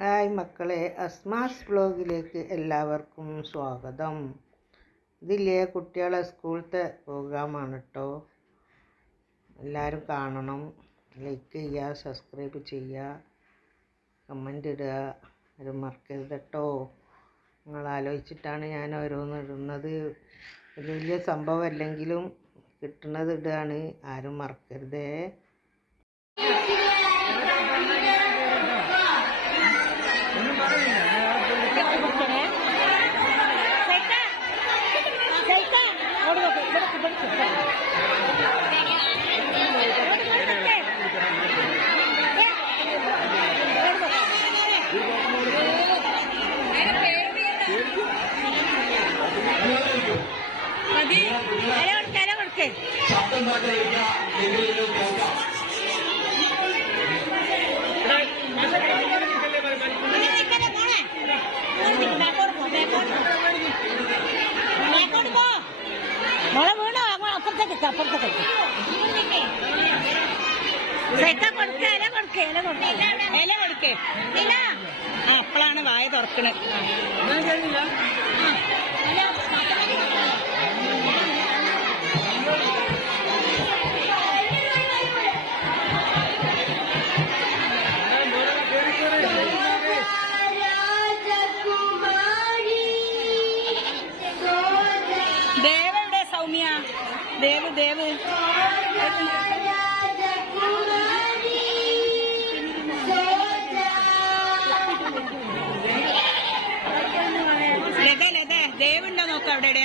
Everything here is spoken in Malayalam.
ഹായ് മക്കളെ അസ്മാസ് ബ്ലോഗിലേക്ക് എല്ലാവർക്കും സ്വാഗതം. ഇതില്ലേ കുട്ടികളെ സ്കൂളത്തെ പ്രോഗ്രാമാണ് കേട്ടോ എല്ലാവരും കാണണം. ലൈക്ക് ചെയ്യുക സബ്സ്ക്രൈബ് ചെയ്യുക കമന്റ് ഇടുക ആരും മറക്കരുത് കേട്ടോ നിങ്ങൾ ആലോചിച്ചിട്ടാണ് ഞാൻ ഓരോന്ന് ഇടുന്നത്. വലിയ സംഭവം അല്ലെങ്കിലും കിട്ടുന്നത് ഇടുകയാണ് ആരും മറക്കരുതേ. മോളെ വീണോ? അങ്ങോട്ട് അപ്പുറത്തേക്ക് അപ്പുറത്തേക്ക് കൊടുക്ക ഇല കൊടുക്ക ഇല കൊടുക്ക. ഇല കൊടുക്ക. ഇല ആ അപ്പോഴാണ് വായ തുറക്കണത്. സൗമ്യ ദേവ് ദേവ്. ലത ലത ദേവ് ഉണ്ടോ നോക്ക അവിടെ